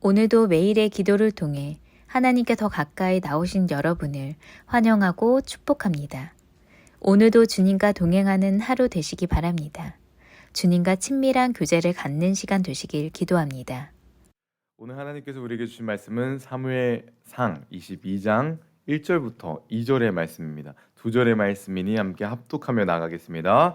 오늘도 매일의 기도를 통해 하나님께 더 가까이 나오신 여러분을 환영하고 축복합니다. 오늘도 주님과 동행하는 하루 되시기 바랍니다. 주님과 친밀한 교제를 갖는 시간 되시길 기도합니다. 오늘 하나님께서 우리에게 주신 말씀은 사무엘상 22장 1절부터 2절의 말씀입니다. 두 절의 말씀이니 함께 합독하며 나가겠습니다.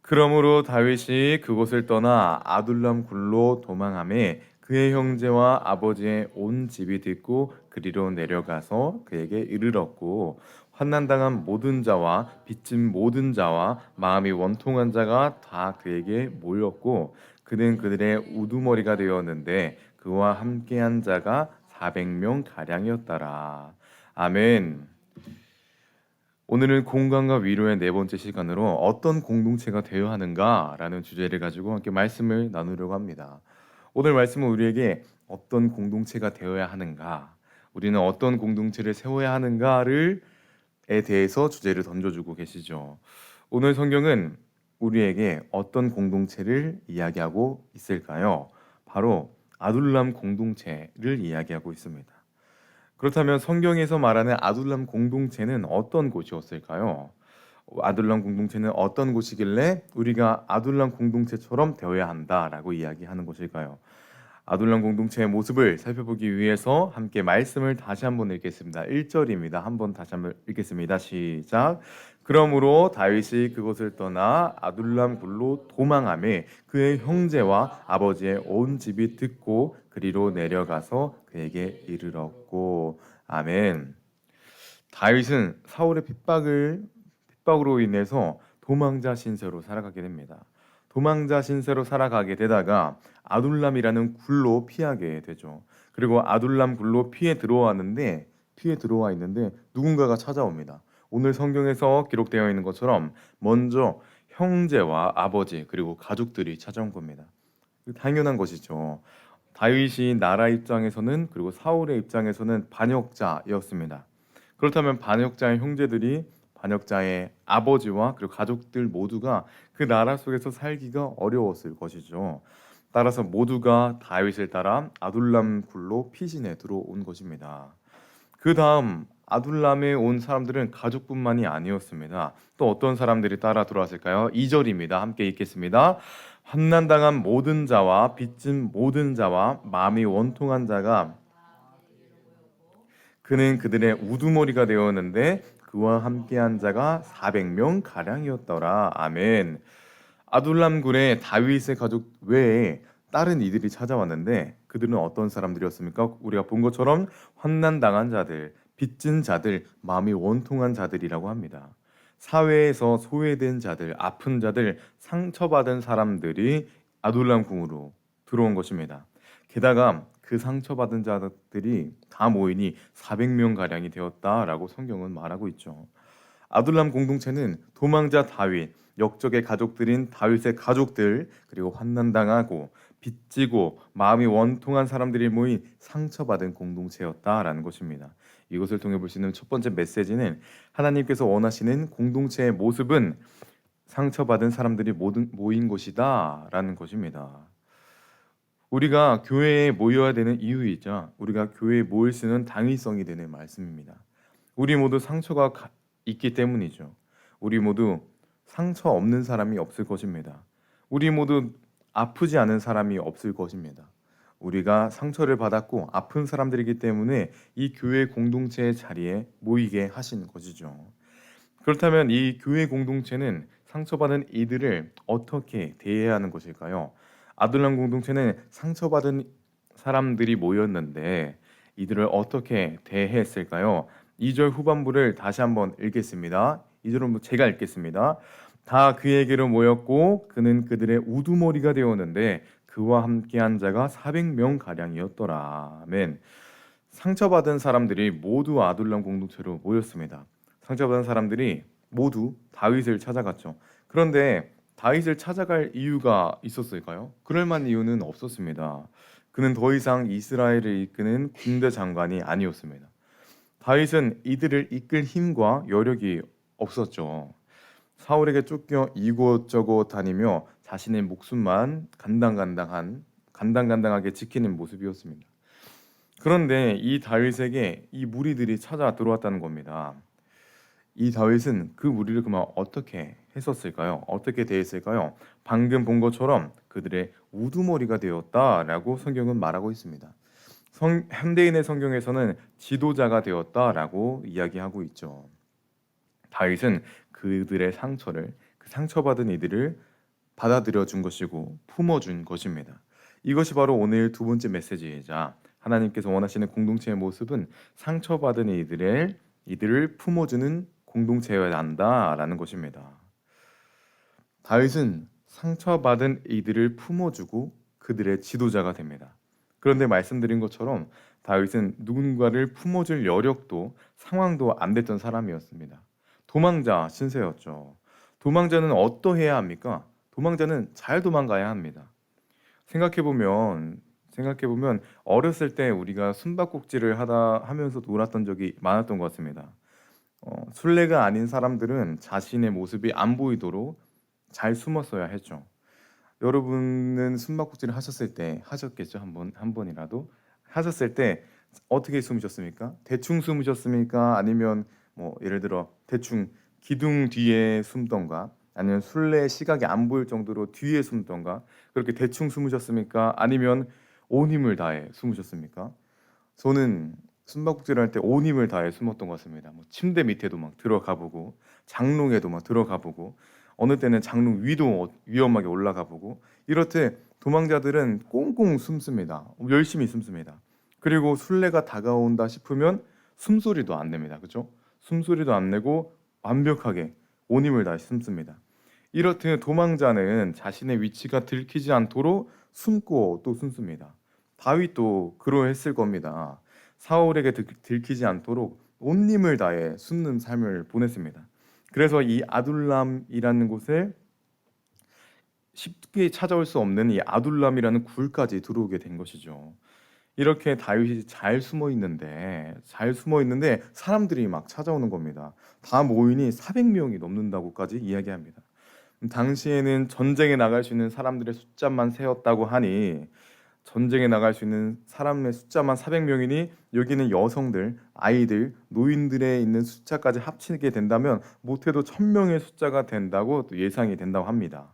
그러므로 다윗이 그곳을 떠나 아둘람 굴로 도망하매 그의 형제와 아버지의 온 집이 듣고 그리로 내려가서 그에게 이르렀고 환난당한 모든 자와 빚진 모든 자와 마음이 원통한 자가 다 그에게 모였고 그는 그들의 우두머리가 되었는데 그와 함께한 자가 400명 가량이었더라. 아멘. 오늘은 공감과 위로의 네 번째 시간으로 어떤 공동체가 되어야 하는가라는 주제를 가지고 함께 말씀을 나누려고 합니다. 오늘 말씀은 우리에게 어떤 공동체가 되어야 하는가, 우리는 어떤 공동체를 세워야 하는가를 대해서 주제를 던져주고 계시죠. 오늘 성경은 우리에게 어떤 공동체를 이야기하고 있을까요? 바로 아둘람 공동체를 이야기하고 있습니다. 그렇다면 성경에서 말하는 아둘람 공동체는 어떤 곳이었을까요? 아둘람 공동체는 어떤 곳이길래 우리가 아둘람 공동체처럼 되어야 한다라고 이야기하는 것일까요? 아둘람 공동체의 모습을 살펴보기 위해서 함께 말씀을 다시 한번 읽겠습니다. 1절입니다. 한번 다시 한번 읽겠습니다. 시작. 그러므로 다윗이 그곳을 떠나 아둘람 굴로 도망하매 그의 형제와 아버지의 온 집이 듣고 그리로 내려가서 그에게 이르렀고. 아멘. 다윗은 사울의 핍박으로 인해서 도망자 신세로 살아가게 됩니다. 도망자 신세로 살아가게 되다가 아둘람이라는 굴로 피하게 되죠. 그리고 아둘람 굴로 피해 들어와 있는데 누군가가 찾아옵니다. 오늘 성경에서 기록되어 있는 것처럼 먼저 형제와 아버지 그리고 가족들이 찾아온 겁니다. 당연한 것이죠. 다윗이 나라 입장에서는 그리고 사울의 입장에서는 반역자였습니다. 그렇다면 반역자의 형제들이 반역자의 아버지와 그리고 가족들 모두가 그 나라 속에서 살기가 어려웠을 것이죠. 따라서 모두가 다윗을 따라 아둘람 굴로 피신해 들어온 것입니다. 그 다음 아둘람에 온 사람들은 가족뿐만이 아니었습니다. 또 어떤 사람들이 따라 들어왔을까요? 2절입니다. 함께 읽겠습니다. 환난당한 모든 자와 빚진 모든 자와 마음이 원통한 자가 그는 그들의 우두머리가 되었는데 그와 함께한 자가 400명 가량이었더라. 아멘. 아둘람 굴에 다윗의 가족 외에 다른 이들이 찾아왔는데 그들은 어떤 사람들이었습니까? 우리가 본 것처럼 환난당한 자들, 빚진 자들, 마음이 원통한 자들이라고 합니다. 사회에서 소외된 자들, 아픈 자들, 상처받은 사람들이 아둘람 궁으로 들어온 것입니다. 게다가 그 상처받은 자들이 다 모이니 400명 가량이 되었다라고 성경은 말하고 있죠. 아둘람 공동체는 도망자 다윗, 역적의 가족들인 다윗의 가족들, 그리고 환난당하고 빚지고 마음이 원통한 사람들이 모인 상처받은 공동체였다라는 것입니다. 이것을 통해 볼 수 있는 첫 번째 메시지는 하나님께서 원하시는 공동체의 모습은 상처받은 사람들이 모인 곳이다라는 것입니다. 우리가 교회에 모여야 되는 이유이자 우리가 교회에 모일 수 있는 당위성이 되는 말씀입니다. 우리 모두 상처가 있기 때문이죠. 우리 모두 상처 없는 사람이 없을 것입니다. 우리 모두 아프지 않은 사람이 없을 것입니다. 우리가 상처를 받았고 아픈 사람들이기 때문에 이 교회 공동체의 자리에 모이게 하신 것이죠. 그렇다면 이 교회 공동체는 상처받은 이들을 어떻게 대해야 하는 것일까요? 아둘람 공동체는 상처받은 사람들이 모였는데 이들을 어떻게 대했을까요? 2절 후반부를 다시 한번 읽겠습니다. 2절은 제가 읽겠습니다. 다 그에게로 모였고 그는 그들의 우두머리가 되었는데 그와 함께한 자가 400명 가량이었더라. 아멘. 상처받은 사람들이 모두 아둘람 공동체로 모였습니다. 상처받은 사람들이 모두 다윗을 찾아갔죠. 그런데 다윗을 찾아갈 이유가 있었을까요? 그럴 만한 이유는 없었습니다. 그는 더 이상 이스라엘을 이끄는 군대 장관이 아니었습니다. 다윗은 이들을 이끌 힘과 여력이 없었죠. 사울에게 쫓겨 이곳저곳 다니며 자신의 목숨만 간당간당하게 지키는 모습이었습니다. 그런데 이 다윗에게 이 무리들이 찾아 들어왔다는 겁니다. 이 다윗은 그 무리를 그만 어떻게 했었을까요? 어떻게 대했을까요? 방금 본 것처럼 그들의 우두머리가 되었다라고 성경은 말하고 있습니다. 현대인의 성경에서는 지도자가 되었다라고 이야기하고 있죠. 다윗은 그들의 상처를, 그 상처받은 이들을 받아들여 준 것이고 품어준 것입니다. 이것이 바로 오늘 두 번째 메시지이자 하나님께서 원하시는 공동체의 모습은 상처받은 이들을 품어주는 공동체여야 한다라는 것입니다. 다윗은 상처받은 이들을 품어주고 그들의 지도자가 됩니다. 그런데 말씀드린 것처럼 다윗은 누군가를 품어줄 여력도 상황도 안 됐던 사람이었습니다. 도망자 신세였죠. 도망자는 어떠해야 합니까? 도망자는 잘 도망가야 합니다. 생각해 보면 어렸을 때 우리가 숨바꼭질을 하다 하면서 놀았던 적이 많았던 것 같습니다. 술래가 아닌 사람들은 자신의 모습이 안 보이도록 잘 숨었어야 했죠. 여러분은 숨바꼭질을 하셨을 때 하셨겠죠? 한 번이라도 하셨을 때 어떻게 숨으셨습니까? 대충 숨으셨습니까? 아니면 뭐 예를 들어 대충 기둥 뒤에 숨던가 아니면 술래 시각이 안 보일 정도로 뒤에 숨던가 그렇게 대충 숨으셨습니까? 아니면 온 힘을 다해 숨으셨습니까? 저는 숨바꼭질 할 때 온 힘을 다해 숨었던 것 같습니다. 뭐 침대 밑에도 막 들어가 보고 장롱에도 막 들어가 보고 어느 때는 장롱 위도 위험하게 올라가 보고 이렇듯 도망자들은 꽁꽁 숨습니다. 열심히 숨습니다. 그리고 술래가 다가온다 싶으면 숨소리도 안 냅니다. 그렇죠? 숨소리도 안 내고 완벽하게 온 힘을 다해 숨습니다. 이렇듯 도망자는 자신의 위치가 들키지 않도록 숨고 또 숨습니다. 다윗도 그러했을 겁니다. 사울에게 들키지 않도록 온 힘을 다해 숨는 삶을 보냈습니다. 그래서 이 아둘람이라는 곳에 쉽게 찾아올 수 없는 이 아둘람이라는 굴까지 들어오게 된 것이죠. 이렇게 다윗이 잘 숨어 있는데 사람들이 막 찾아오는 겁니다. 다 모이니 400명이 넘는다고까지 이야기합니다. 당시에는 전쟁에 나갈 수 있는 사람들의 숫자만 세었다고 하니 전쟁에 나갈 수 있는 사람의 숫자만 400명이니 여기는 여성들, 아이들, 노인들의 있는 숫자까지 합치게 된다면 못해도 1000명의 숫자가 된다고 또 예상이 된다고 합니다.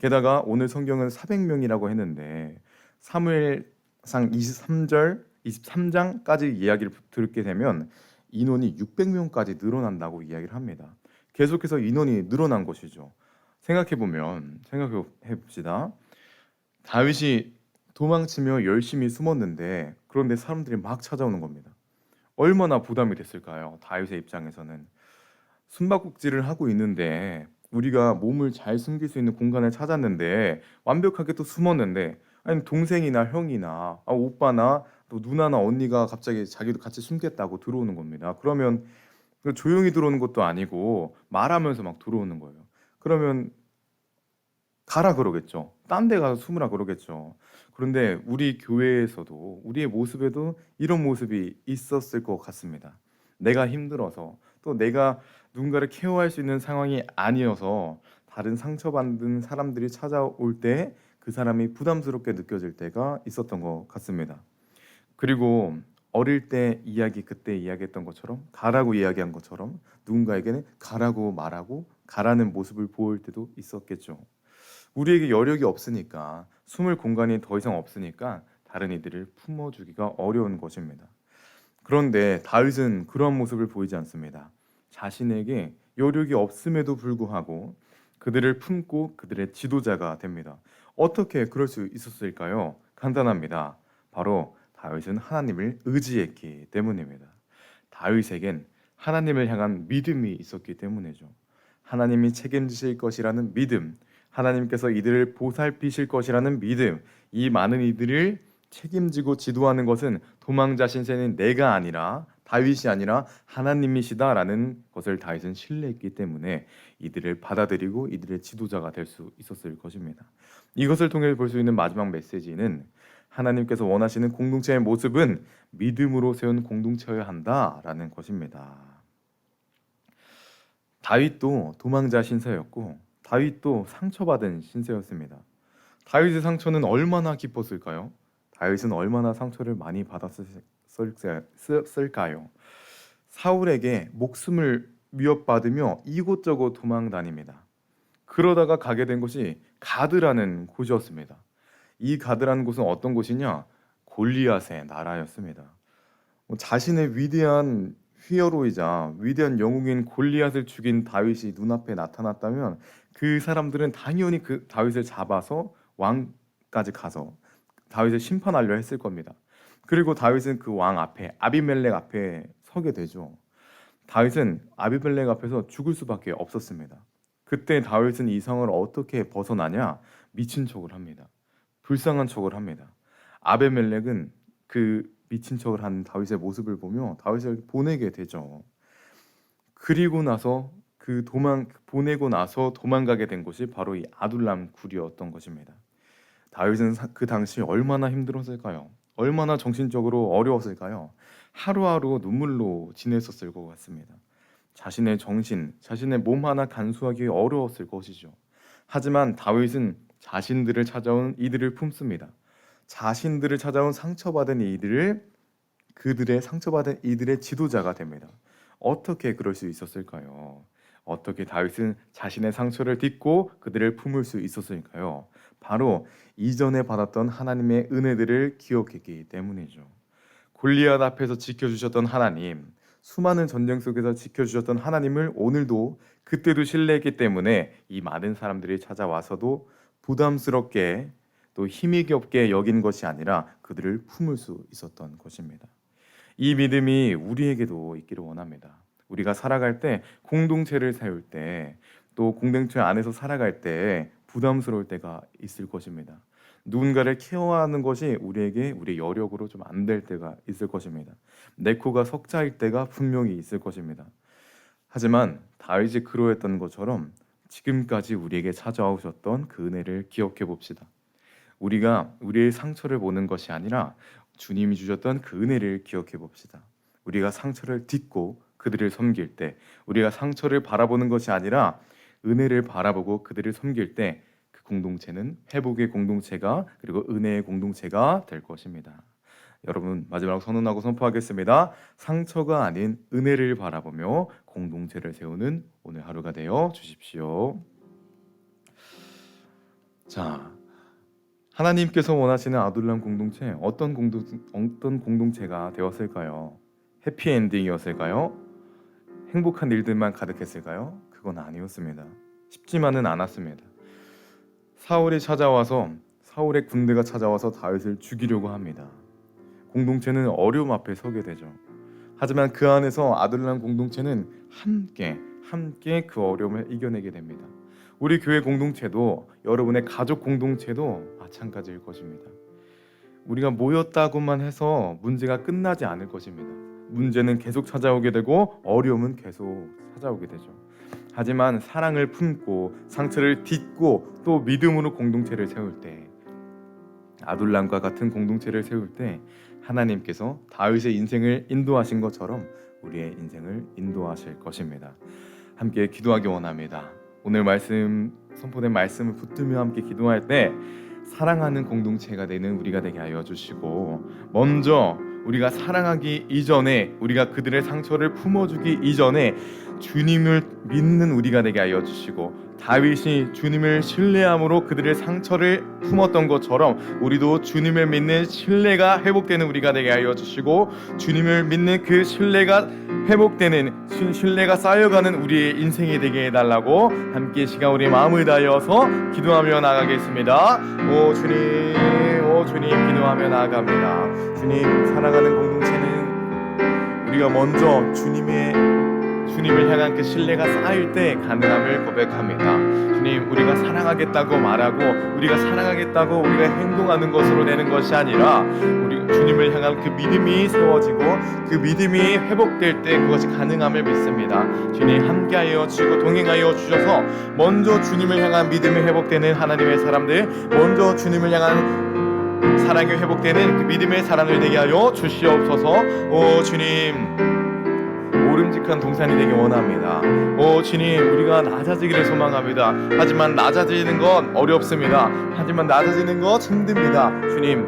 게다가 오늘 성경은 400명이라고 했는데 사무엘상 23장까지 이야기를 들게 되면 인원이 600명까지 늘어난다고 이야기를 합니다. 계속해서 인원이 늘어난 것이죠. 생각해 봅시다. 다윗이 도망치며 열심히 숨었는데 그런데 사람들이 막 찾아오는 겁니다. 얼마나 부담이 됐을까요? 다윗의 입장에서는 숨바꼭질을 하고 있는데 우리가 몸을 잘 숨길 수 있는 공간을 찾았는데 완벽하게 또 숨었는데 아니 동생이나 형이나 오빠나 또 누나나 언니가 갑자기 자기도 같이 숨겠다고 들어오는 겁니다. 그러면 조용히 들어오는 것도 아니고 말하면서 막 들어오는 거예요. 그러면 가라 그러겠죠. 딴 데 가서 숨으라 그러겠죠. 그런데 우리 교회에서도 우리의 모습에도 이런 모습이 있었을 것 같습니다. 내가 힘들어서 또 내가 누군가를 케어할 수 있는 상황이 아니어서 다른 상처받은 사람들이 찾아올 때 그 사람이 부담스럽게 느껴질 때가 있었던 것 같습니다. 그리고 어릴 때 그때 이야기했던 것처럼 가라고 이야기한 것처럼 누군가에게는 가라고 말하고 가라는 모습을 보일 때도 있었겠죠. 우리에게 여력이 없으니까 숨을 공간이 더 이상 없으니까 다른 이들을 품어주기가 어려운 것입니다. 그런데 다윗은 그런 모습을 보이지 않습니다. 자신에게 여력이 없음에도 불구하고 그들을 품고 그들의 지도자가 됩니다. 어떻게 그럴 수 있었을까요? 간단합니다. 바로 다윗은 하나님을 의지했기 때문입니다. 다윗에겐 하나님을 향한 믿음이 있었기 때문이죠. 하나님이 책임지실 것이라는 믿음, 하나님께서 이들을 보살피실 것이라는 믿음, 이 많은 이들을 책임지고 지도하는 것은 도망자 신세는 내가 아니라 다윗이 아니라 하나님이시다라는 것을 다윗은 신뢰했기 때문에 이들을 받아들이고 이들의 지도자가 될 수 있었을 것입니다. 이것을 통해 볼 수 있는 마지막 메시지는 하나님께서 원하시는 공동체의 모습은 믿음으로 세운 공동체여야 한다라는 것입니다. 다윗도 도망자 신세였고 다윗도 상처받은 신세였습니다. 다윗의 상처는 얼마나 깊었을까요? 다윗은 얼마나 상처를 많이 받았을까요? 사울에게 목숨을 위협받으며 이곳저곳 도망 다닙니다. 그러다가 가게 된 곳이 가드라는 곳이었습니다. 이 가드라는 곳은 어떤 곳이냐? 골리앗의 나라였습니다. 자신의 위대한 히어로이자 위대한 영웅인 골리앗을 죽인 다윗이 눈앞에 나타났다면 그 사람들은 당연히 그 다윗을 잡아서 왕까지 가서 다윗을 심판하려 했을 겁니다. 그리고 다윗은 그 왕 앞에 아비멜렉 앞에 서게 되죠. 다윗은 아비멜렉 앞에서 죽을 수밖에 없었습니다. 그때 다윗은 이 상황을 어떻게 벗어나냐? 미친 척을 합니다. 불쌍한 척을 합니다. 아비멜렉은 그 미친 척을 한 다윗의 모습을 보며 다윗을 보내게 되죠. 그리고 나서 보내고 나서 도망가게 된 곳이 바로 이 아둘람 굴이었던 것입니다. 다윗은 그 당시 얼마나 힘들었을까요? 얼마나 정신적으로 어려웠을까요? 하루하루 눈물로 지냈었을 것 같습니다. 자신의 정신, 자신의 몸 하나 간수하기 어려웠을 것이죠. 하지만 다윗은 자신들을 찾아온 이들을 품습니다. 자신들을 찾아온 그들의 상처받은 이들의 지도자가 됩니다. 어떻게 그럴 수 있었을까요? 어떻게 다윗은 자신의 상처를 딛고 그들을 품을 수 있었을까요? 바로 이전에 받았던 하나님의 은혜들을 기억했기 때문이죠. 골리앗 앞에서 지켜주셨던 하나님, 수많은 전쟁 속에서 지켜주셨던 하나님을 오늘도 그때도 신뢰했기 때문에 이 많은 사람들이 찾아와서도 부담스럽게 또 힘이 없게 여긴 것이 아니라 그들을 품을 수 있었던 것입니다. 이 믿음이 우리에게도 있기를 원합니다. 우리가 살아갈 때, 공동체를 세울 때, 또 공동체 안에서 살아갈 때 부담스러울 때가 있을 것입니다. 누군가를 케어하는 것이 우리의 여력으로 좀 안 될 때가 있을 것입니다. 내 코가 석자일 때가 분명히 있을 것입니다. 하지만 다윗이 그러했던 것처럼 지금까지 우리에게 찾아오셨던 그 은혜를 기억해 봅시다. 우리가 우리의 상처를 보는 것이 아니라 주님이 주셨던 그 은혜를 기억해 봅시다. 우리가 상처를 딛고 그들을 섬길 때, 우리가 상처를 바라보는 것이 아니라 은혜를 바라보고 그들을 섬길 때 그 공동체는 회복의 공동체가 그리고 은혜의 공동체가 될 것입니다. 여러분, 마지막으로 선언하고 선포하겠습니다. 상처가 아닌 은혜를 바라보며 공동체를 세우는 오늘 하루가 되어 주십시오. 자, 하나님께서 원하시는 아둘람 공동체, 어떤 공동체가 되었을까요? 해피엔딩이었을까요? 행복한 일들만 가득했을까요? 그건 아니었습니다. 쉽지만은 않았습니다. 사울의 군대가 찾아와서 다윗을 죽이려고 합니다. 공동체는 어려움 앞에 서게 되죠. 하지만 그 안에서 아둘람 공동체는 함께 그 어려움을 이겨내게 됩니다. 우리 교회 공동체도, 여러분의 가족 공동체도 마찬가지일 것입니다. 우리가 모였다고만 해서 문제가 끝나지 않을 것입니다. 문제는 계속 찾아오게 되고 어려움은 계속 찾아오게 되죠. 하지만 사랑을 품고 상처를 딛고 또 믿음으로 공동체를 세울 때, 아둘람과 같은 공동체를 세울 때 하나님께서 다윗의 인생을 인도하신 것처럼 우리의 인생을 인도하실 것입니다. 함께 기도하기 원합니다. 오늘 선포된 말씀을 붙들며 함께 기도할 때 사랑하는 공동체가 되는 우리가 되게 하여 주시고, 먼저 우리가 사랑하기 이전에, 우리가 그들의 상처를 품어주기 이전에 주님을 믿는 우리가 되게 하여 주시고, 다윗이 주님을 신뢰함으로 그들의 상처를 품었던 것처럼 우리도 주님을 믿는 신뢰가 회복되는 우리가 되게 하여 주시고, 주님을 믿는 그 신뢰가 회복되는, 신뢰가 쌓여가는 우리의 인생이 되게 해달라고 함께 시간 우리 마음을 다하여서 기도하며 나가겠습니다. 오 주님 기도하며 나아갑니다. 주님, 사랑하는 공동체는 우리가 먼저 주님을 향한 그 신뢰가 쌓일 때 가능함을 고백합니다. 주님, 우리가 사랑하겠다고 말하고 우리가 행동하는 것으로 되는 것이 아니라 우리 주님을 향한 그 믿음이 세워지고 그 믿음이 회복될 때 그것이 가능함을 믿습니다. 주님, 함께하여 주시고 동행하여 주셔서 먼저 주님을 향한 믿음이 회복되는 하나님의 사람들, 먼저 주님을 향한 사랑이 회복되는 그 믿음의 사람들 되게 하여 주시옵소서. 오 주님, 오름직한 동산이 되기 원합니다. 오 주님, 우리가 낮아지기를 소망합니다. 하지만 낮아지는 건 어렵습니다. 하지만 낮아지는 것 힘듭니다. 주님,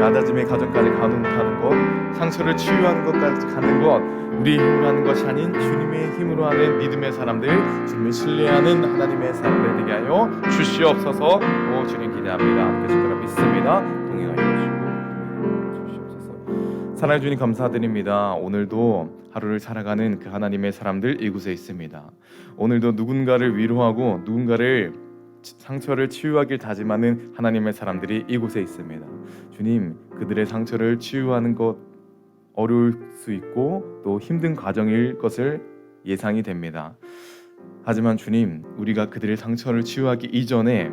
낮아짐의 가정까지 가는 것, 상처를 치유하는 것까지 가는 것, 우리의 힘으로 하는 것이 아닌 주님의 힘으로 하는 믿음의 사람들, 주님을 신뢰하는 하나님의 사람들 되게 하여 주시옵소서. 주님 기대합니다. 함께 하실 거라 믿습니다. 동행하여 주시옵소서. 사랑해 주님 감사드립니다. 오늘도 하루를 살아가는 그 하나님의 사람들 이곳에 있습니다. 오늘도 누군가를 위로하고 누군가를 상처를 치유하길 다짐하는 하나님의 사람들이 이곳에 있습니다. 주님, 그들의 상처를 치유하는 것 어려울 수 있고 또 힘든 과정일 것을 예상이 됩니다. 하지만 주님, 우리가 그들의 상처를 치유하기 이전에,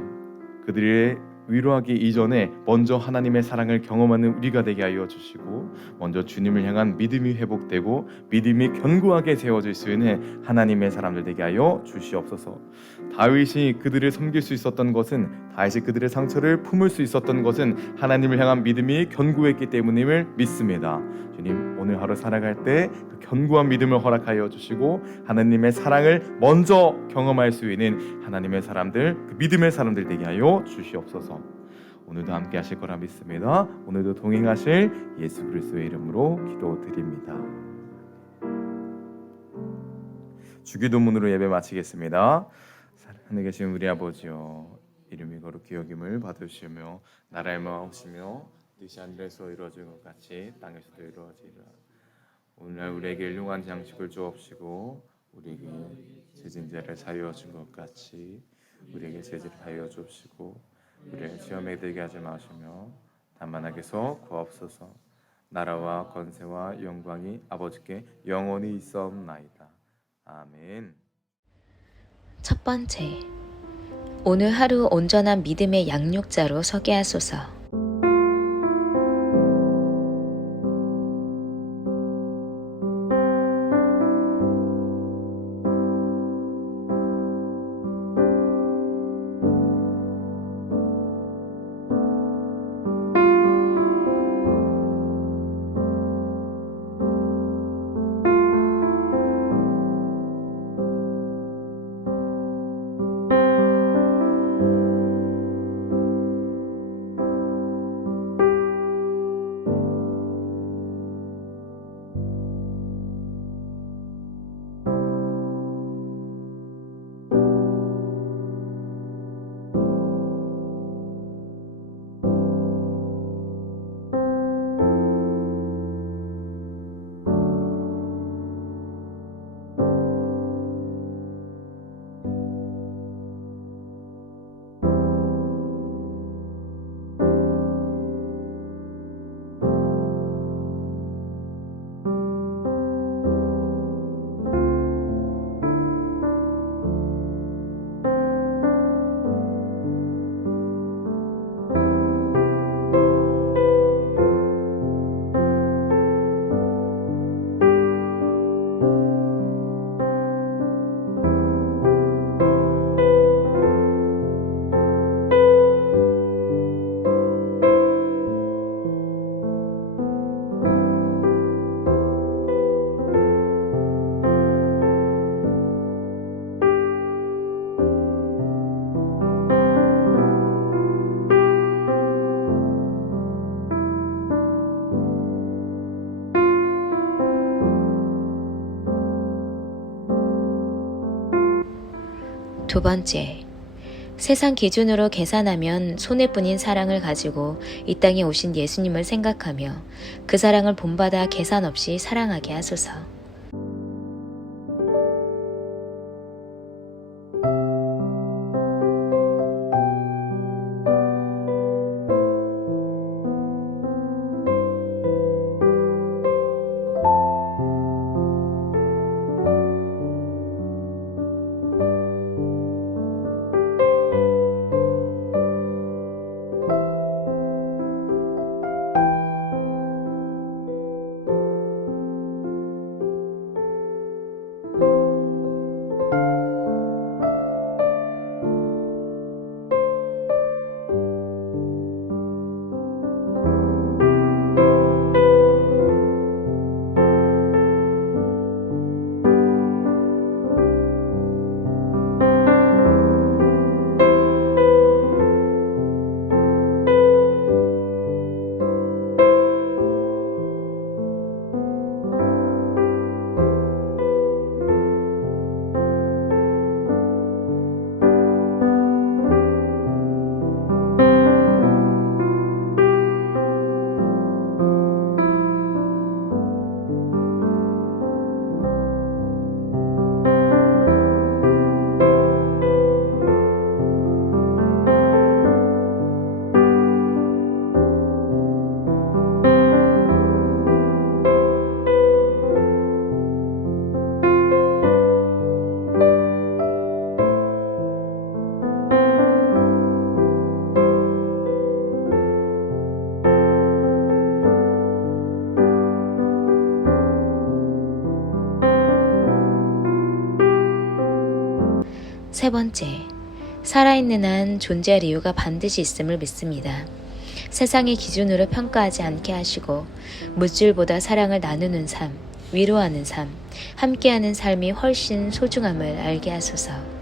그들의 위로하기 이전에 먼저 하나님의 사랑을 경험하는 우리가 되게 하여 주시고, 먼저 주님을 향한 믿음이 회복되고 믿음이 견고하게 세워질 수 있는 하나님의 사람들 되게 하여 주시옵소서. 다윗이 그들을 섬길 수 있었던 것은, 다윗이 그들의 상처를 품을 수 있었던 것은 하나님을 향한 믿음이 견고했기 때문임을 믿습니다. 주님, 오늘 하루 살아갈 때 그 견고한 믿음을 허락하여 주시고 하나님의 사랑을 먼저 경험할 수 있는 하나님의 사람들, 그 믿음의 사람들 되게 하여 주시옵소서. 오늘도 함께 하실 거라 믿습니다. 오늘도 동행하실 예수 그리스도의 이름으로 기도드립니다. 주기도문으로 예배 마치겠습니다. 하늘에 계신 우리 아버지여, 이름이 거룩히 여김을 받으시며 나라의 마음이시며 뜻이 하늘에서 이루어진 것 같이 땅에서도 이루어지리라. 오늘날 우리에게 일용할 양식을 주옵시고 우리에게 죄진 자를 사하여 준 것 같이 우리에게 죄를 사하여 주옵시고 우리를 시험에 들게 하지 마시며 다만 악에서 구하옵소서. 나라와 권세와 영광이 아버지께 영원히 있사옵나이다. 아멘. 첫 번째, 오늘 하루 온전한 믿음의 양육자로 서게 하소서. 두 번째, 세상 기준으로 계산하면 손해뿐인 사랑을 가지고 이 땅에 오신 예수님을 생각하며 그 사랑을 본받아 계산 없이 사랑하게 하소서. 세 번째, 살아있는 한 존재할 이유가 반드시 있음을 믿습니다. 세상의 기준으로 평가하지 않게 하시고 물질보다 사랑을 나누는 삶, 위로하는 삶, 함께하는 삶이 훨씬 소중함을 알게 하소서.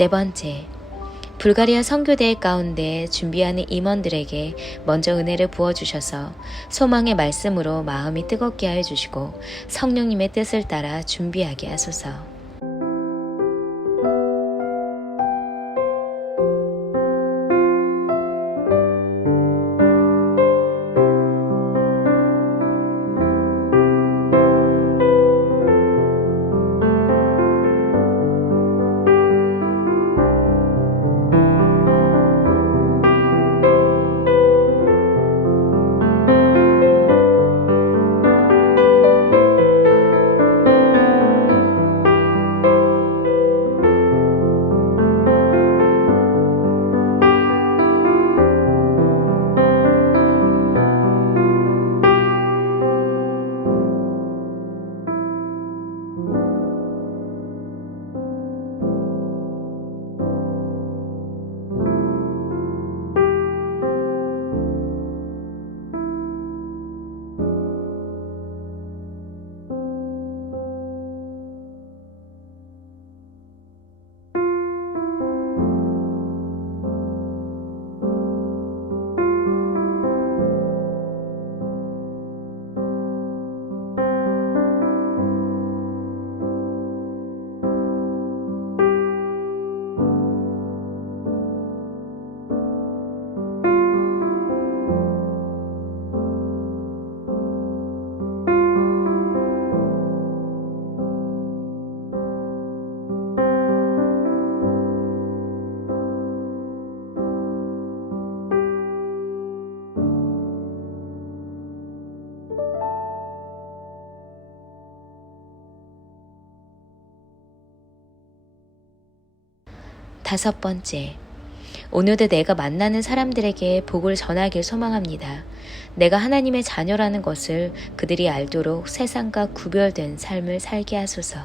네 번째, 불가리아 선교대회 가운데 준비하는 임원들에게 먼저 은혜를 부어주셔서 소망의 말씀으로 마음이 뜨겁게 하여 주시고 성령님의 뜻을 따라 준비하게 하소서. 다섯 번째, 오늘도 내가 만나는 사람들에게 복을 전하길 소망합니다. 내가 하나님의 자녀라는 것을 그들이 알도록 세상과 구별된 삶을 살게 하소서.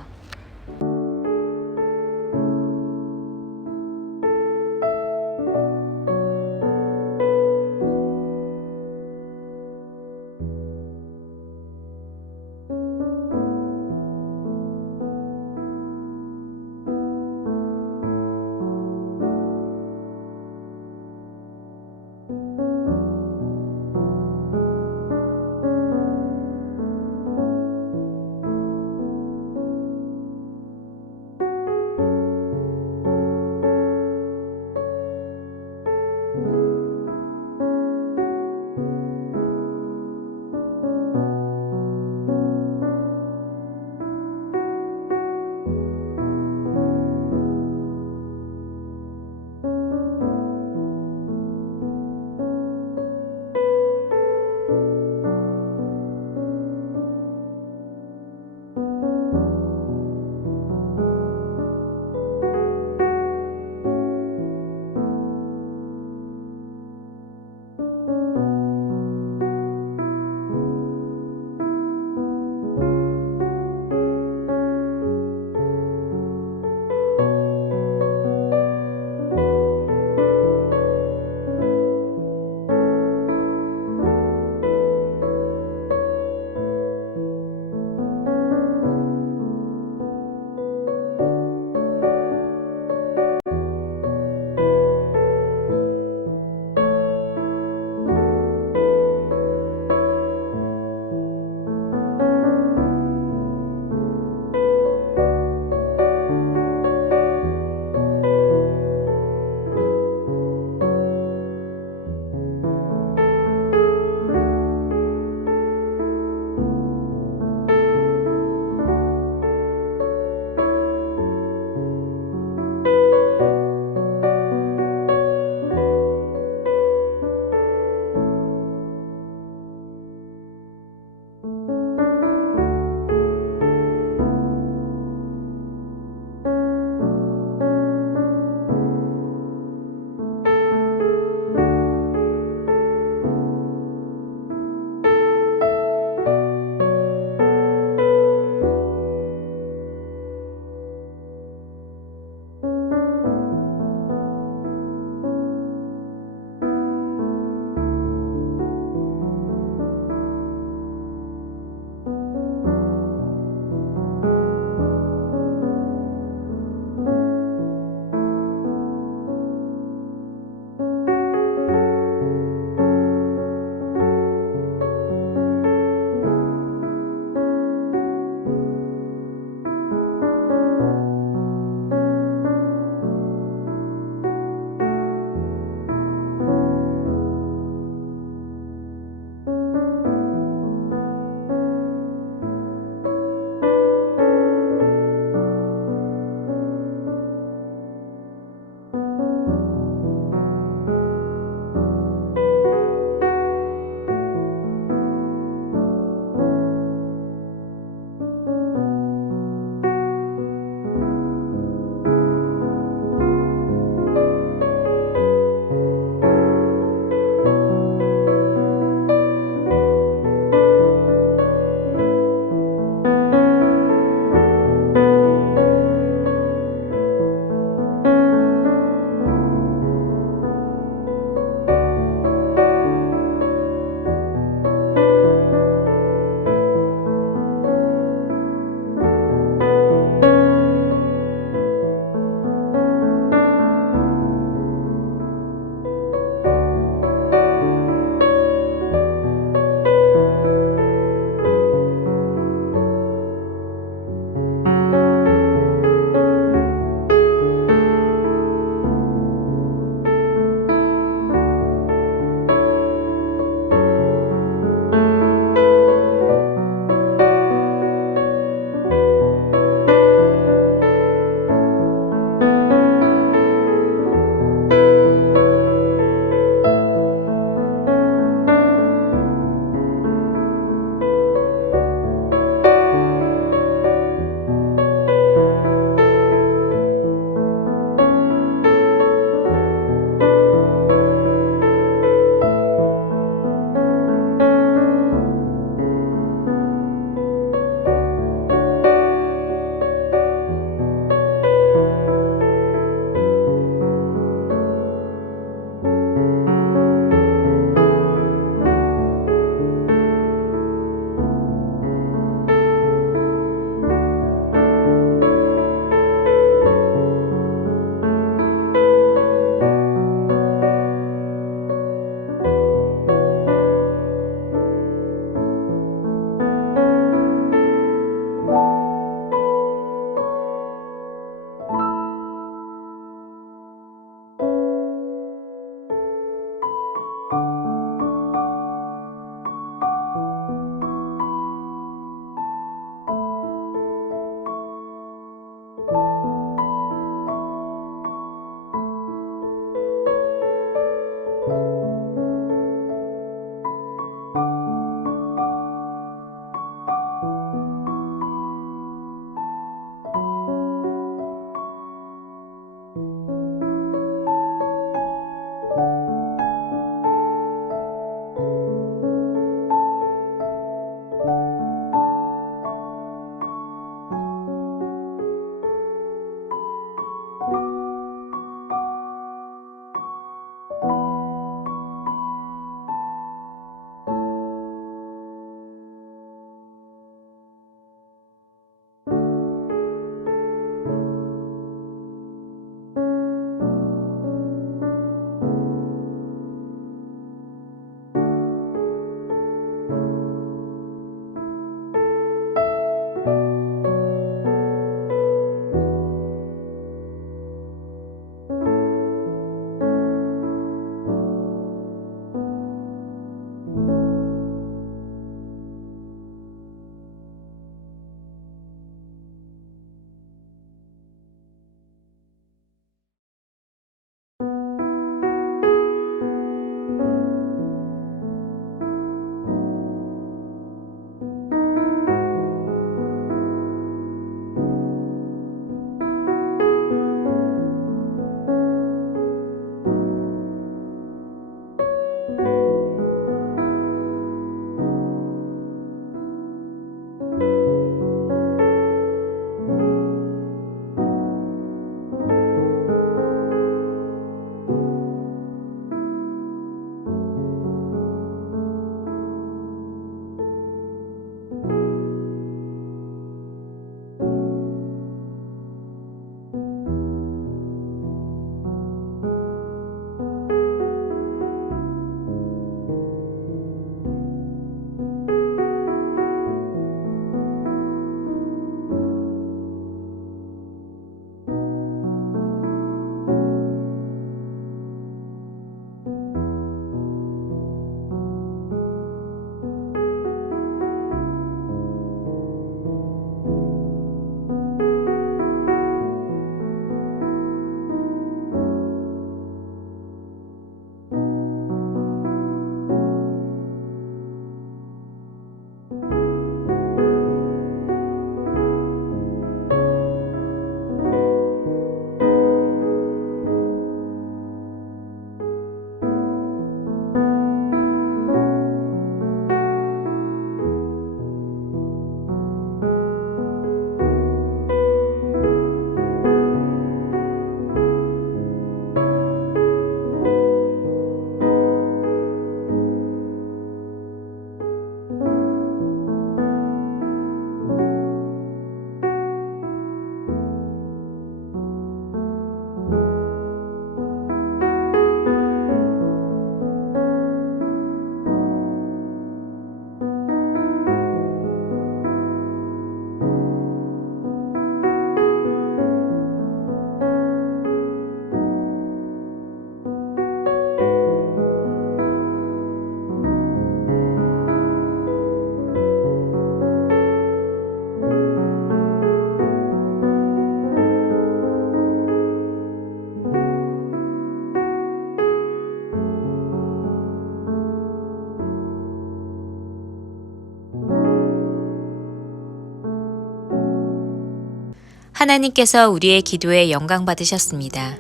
하나님께서 우리의 기도에 영광 받으셨습니다.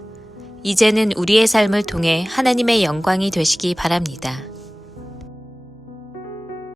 이제는 우리의 삶을 통해 하나님의 영광이 되시기 바랍니다.